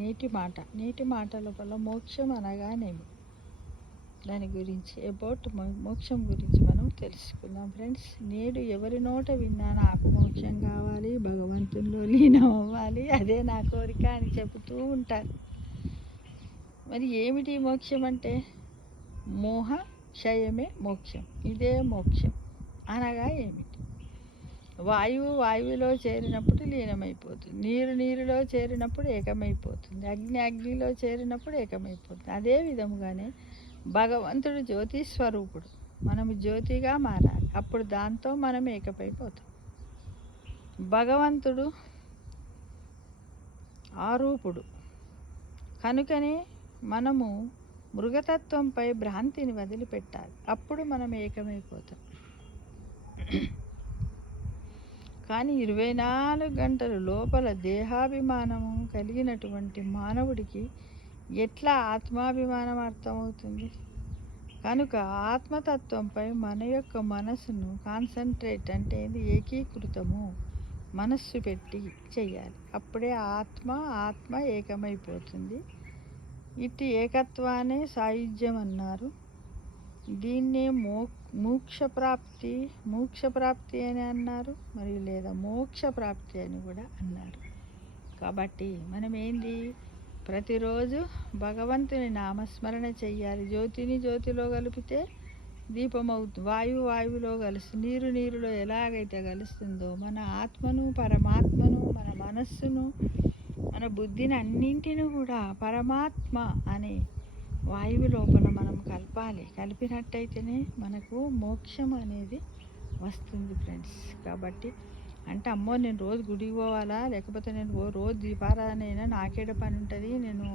నేటి మాట లోపల మోక్షం అనగానేమి, దాని గురించి మోక్షం గురించి మనం తెలుసుకుందాం ఫ్రెండ్స్. నేడు ఎవరి నోట విన్నా నాకు మోక్షం కావాలి, భగవంతునిలో లీనం అవ్వాలి, అదే నా కోరిక అని చెబుతూ ఉంటారు. మరి ఏమిటి మోక్షం అంటే? మోహ క్షయమే మోక్షం. ఇదే మోక్షం అనగా ఏమిటి? వాయువులో చేరినప్పుడు లీనమైపోతుంది, నీరులో చేరినప్పుడు ఏకమైపోతుంది, అగ్నిలో చేరినప్పుడు ఏకమైపోతుంది. అదే విధముగానే భగవంతుడు జ్యోతి స్వరూపుడు, మనము జ్యోతిగా మారాలి, అప్పుడు దాంతో మనం ఏకమైపోతాం. భగవంతుడు ఆరూపుడు కనుకనే మనము మృగతత్వంపై భ్రాంతిని వదిలిపెట్టాలి, అప్పుడు మనం ఏకమైపోతాం. కానీ 24 గంటల లోపల దేహాభిమానము కలిగినటువంటి మానవుడికి ఎట్లా ఆత్మాభిమానం అర్థమవుతుంది? కనుక ఆత్మతత్వంపై మన యొక్క మనసును కాన్సన్ట్రేట్ అంటే ఏకీకృతము మనస్సు పెట్టి చెయ్యాలి, అప్పుడే ఆత్మ ఏకమైపోతుంది. ఇటు ఏకత్వాన్ని సాయుధ్యం అన్నారు. దీన్నే మోక్షప్రాప్తి అని అన్నారు, మరియు లేదా మోక్షప్రాప్తి అని కూడా అన్నారు. కాబట్టి మనం ప్రతిరోజు భగవంతుని నామస్మరణ చెయ్యాలి. జ్యోతిలో కలిపితే దీపం అవుతుంది, వాయువులో కలిసి నీరులో ఎలాగైతే కలుస్తుందో మన ఆత్మను, పరమాత్మను, మన మనస్సును, మన బుద్ధిని అన్నింటినీ కూడా పరమాత్మ అనే వాయువు లోపల మనం కలపాలి. కలిపినట్టయితేనే మనకు మోక్షం అనేది వస్తుంది ఫ్రెండ్స్. కాబట్టి అంటే అమ్మో నేను రోజు గుడికి పోవాలా, లేకపోతే నేను రోజు దీపారాధన, నాకేడ పని ఉంటుంది, నేను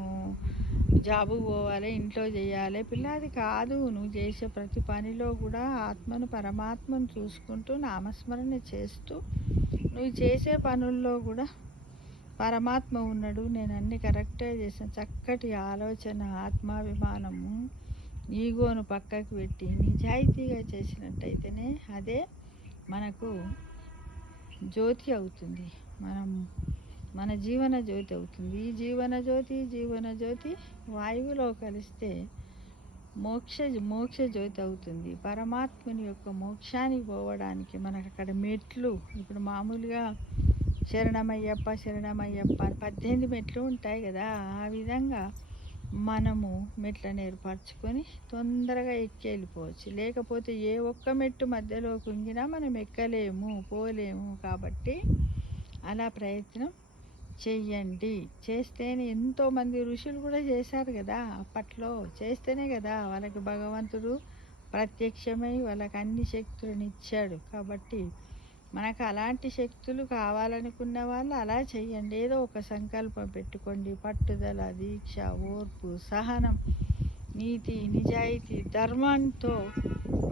జాబుకు పోవాలి, ఇంట్లో చేయాలి, పిల్లది కాదు. నువ్వు చేసే ప్రతి పనిలో కూడా ఆత్మను, పరమాత్మను చూసుకుంటూ నామస్మరణ చేస్తూ నువ్వు చేసే పనుల్లో కూడా పరమాత్మ ఉన్నాడు, నేను అన్ని కరెక్ట్గా చేసిన చక్కటి ఆలోచన, ఆత్మాభిమానము, ఈగోను పక్కకు పెట్టి నిజాయితీగా చేసినట్టయితేనే అదే మనకు జ్యోతి అవుతుంది, మన జీవన జ్యోతి అవుతుంది. ఈ జీవన జ్యోతి వాయువులో కలిస్తే మోక్ష జ్యోతి అవుతుంది. పరమాత్మని యొక్క మోక్షానికి పోవడానికి మనకు అక్కడ మెట్లు, ఇప్పుడు మామూలుగా శరణమయ్యప్ప 18 మెట్లు ఉంటాయి కదా, ఆ విధంగా మనము మెట్లను ఏర్పరచుకొని తొందరగా ఎక్కి వెళ్ళిపోవచ్చు. లేకపోతే ఏ ఒక్క మెట్టు మధ్యలో కుంగినా మనం ఎక్కలేము, పోలేము. కాబట్టి అలా ప్రయత్నం చెయ్యండి. చేస్తేనే ఎంతోమంది ఋషులు కూడా చేశారు కదా, అప్పట్లో చేస్తేనే కదా వాళ్ళకి భగవంతుడు ప్రత్యక్షమై వాళ్ళకి అన్ని శక్తులను ఇచ్చాడు. కాబట్టి మనకు అలాంటి శక్తులు కావాలనుకున్న వాళ్ళు అలా చెయ్యండి. ఏదో ఒక సంకల్పం పెట్టుకోండి. పట్టుదల, దీక్ష, ఓర్పు, సహనం, నీతి, నిజాయితీ, ధర్మంతో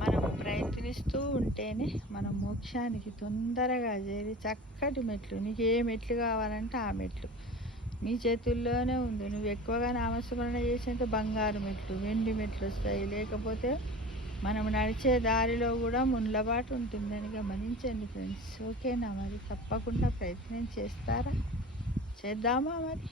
మనం ప్రయత్నిస్తూ ఉంటేనే మనం మోక్షానికి తొందరగా చేరి చక్కటి మెట్లు, నీకు ఏ మెట్లు కావాలంటే ఆ మెట్లు నీ చేతుల్లోనే ఉంది. నువ్వు ఎక్కువగా నామస్మరణ చేసినంత బంగారు మెట్లు, వెండి మెట్లు వస్తాయి. లేకపోతే మనం నడిచే దారిలో కూడా ముళ్ళబాటు ఉంటుందని గమనించండి ఫ్రెండ్స్. ఓకేనా? మరి తప్పకుండా ప్రయత్నం చేస్తారా? చేద్దామా మరి?